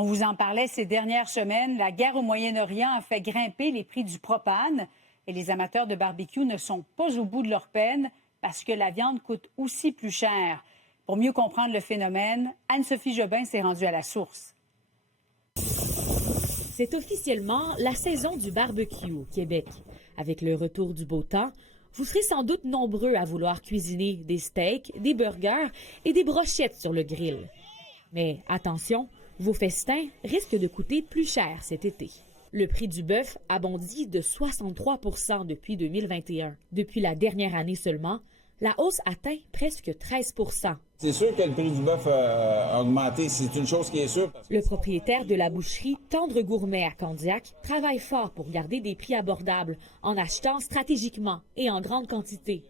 On vous en parlait ces dernières semaines. La guerre au Moyen-Orient a fait grimper les prix du propane et les amateurs de barbecue ne sont pas au bout de leur peine parce que la viande coûte aussi plus cher. Pour mieux comprendre le phénomène, Anne-Sophie Jobin s'est rendue à la source. C'est officiellement la saison du barbecue au Québec. Avec le retour du beau temps, vous serez sans doute nombreux à vouloir cuisiner des steaks, des burgers et des brochettes sur le grill. Mais attention, vos festins risquent de coûter plus cher cet été. Le prix du bœuf a bondi de 63 % depuis 2021. Depuis la dernière année seulement, la hausse atteint presque 13 %. C'est sûr que le prix du bœuf a augmenté, c'est une chose qui est sûre. Le propriétaire de la boucherie Tendre Gourmet à Candiac travaille fort pour garder des prix abordables en achetant stratégiquement et en grande quantité.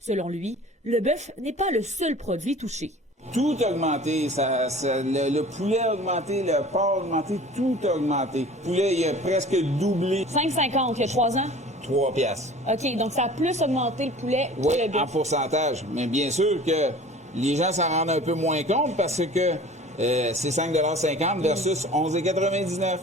Selon lui, le bœuf n'est pas le seul produit touché. Tout a augmenté, le poulet a augmenté, le porc a augmenté, tout a augmenté. Le poulet, il a presque doublé. 5,50 il y a 3 ans? 3 piastres. OK, donc ça a plus augmenté le poulet que Oui, le bœuf. en pourcentage. Mais bien sûr que les gens s'en rendent un peu moins compte parce que c'est 5,50 versus 11,99 $.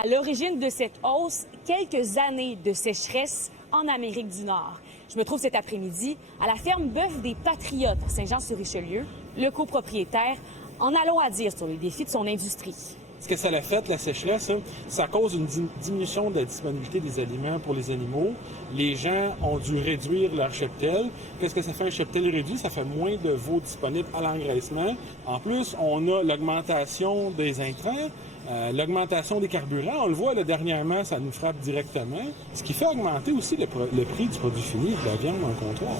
À l'origine de cette hausse, quelques années de sécheresse en Amérique du Nord. Je me trouve cet après-midi à la ferme Bœuf des Patriotes à Saint-Jean-sur-Richelieu. Le copropriétaire en a long à dire sur les défis de son industrie. Ce que ça a fait, la sécheresse, ça cause une diminution de la disponibilité des aliments pour les animaux. Les gens ont dû réduire leur cheptel. Qu'est-ce que ça fait un cheptel réduit? Ça fait moins de veaux disponibles à l'engraissement. En plus, on a l'augmentation des intrants, l'augmentation des carburants. On le voit là, dernièrement, ça nous frappe directement. Ce qui fait augmenter aussi le prix du produit fini, de la viande en comptoir.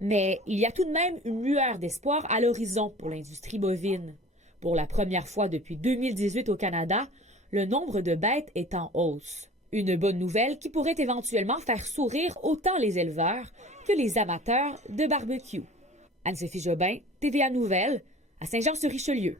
Mais il y a tout de même une lueur d'espoir à l'horizon pour l'industrie bovine. Pour la première fois depuis 2018 au Canada, le nombre de bêtes est en hausse. Une bonne nouvelle qui pourrait éventuellement faire sourire autant les éleveurs que les amateurs de barbecue. Anne-Sophie Jobin, TVA Nouvelles, à Saint-Jean-sur-Richelieu.